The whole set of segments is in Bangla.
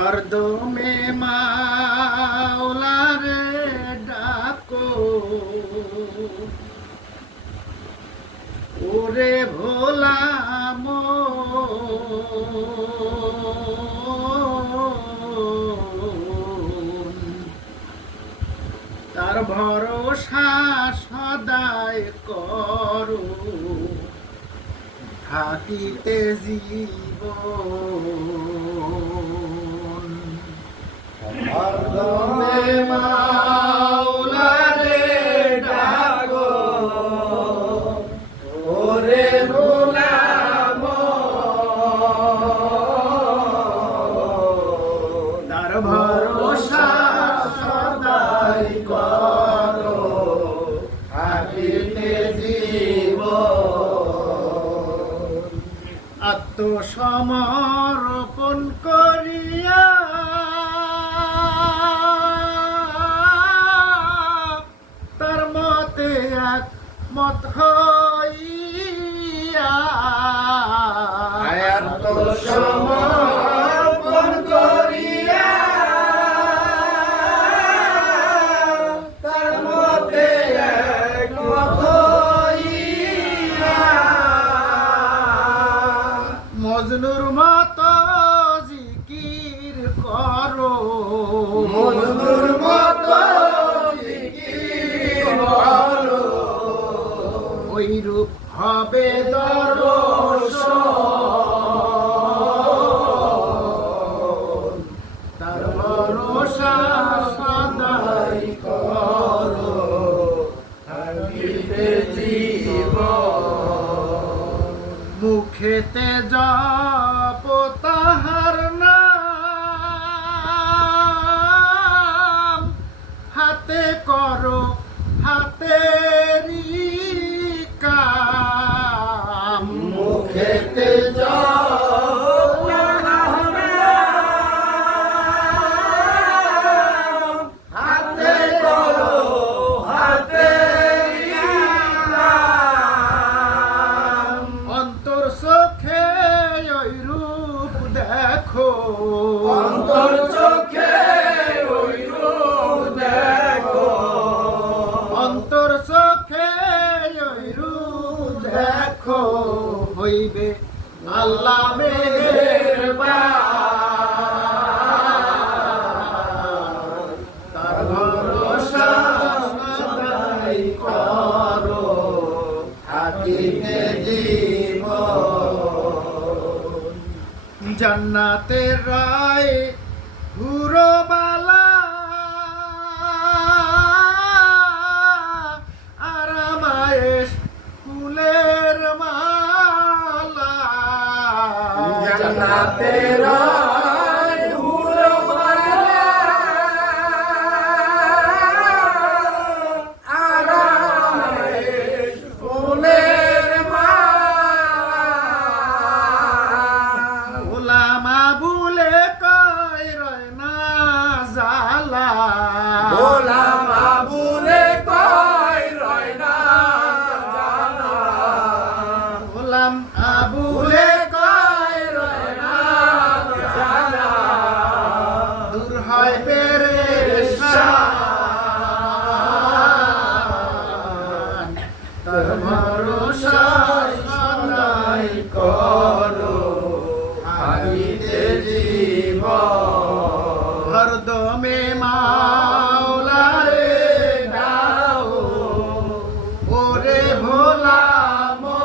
হরদমে মাওলারে ডাকো ওরে ভোলা মন তার ভরসা সদায় করো থাকিতে জীবন হরদমে মাওলারে ডাকো ওরে ভোলা মন তার ভরসা সদাই করো থাকিতে জীবন আত্মসমর্পণ করিয়া তার মতে এক মত হইয়া আত্মসমর্পণ করিয়া তার মতে এক মত হইয়া মজনুর মতো জিকির করো মজনুর মতো জিকির করো ওইরূপ হবে দর্শন তার ভরসা সদাই করো থাকিতে জীবন মুখেতে জপ তাহার নাম হাতে করো হাতেরি কাম মুখেতে জপ তাহার নাম হাতে করো হাতেরি কাম অন্তর চোখে ওই রূপ দেখো অন্তর চোখে ওই রূপ দেখো অন্তর চোখে ওই রূপ দেখো হইবে আল্লাহ মেহেরবান তার ভরসা সদাই করো থাকিতে জীবন জান্নাতের রায় হুরবালা আরামায়েশ ফুলের মালা জান্নাতের রায় হুরবালা আরামায়েশ ফুলের মালা গোলামা বুলে কয় রয় না জালা গোলামা বুলে কয় রয় না জালা গোলাম আবুলে কয় রয় না জালা দূর হয় পেরেশান তার ভরসা সদাই করো থাকিতে জীবন হরদমে মাওলারে ডাকো ওরে ভোলা মন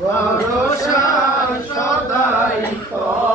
ভরসা সদাই করো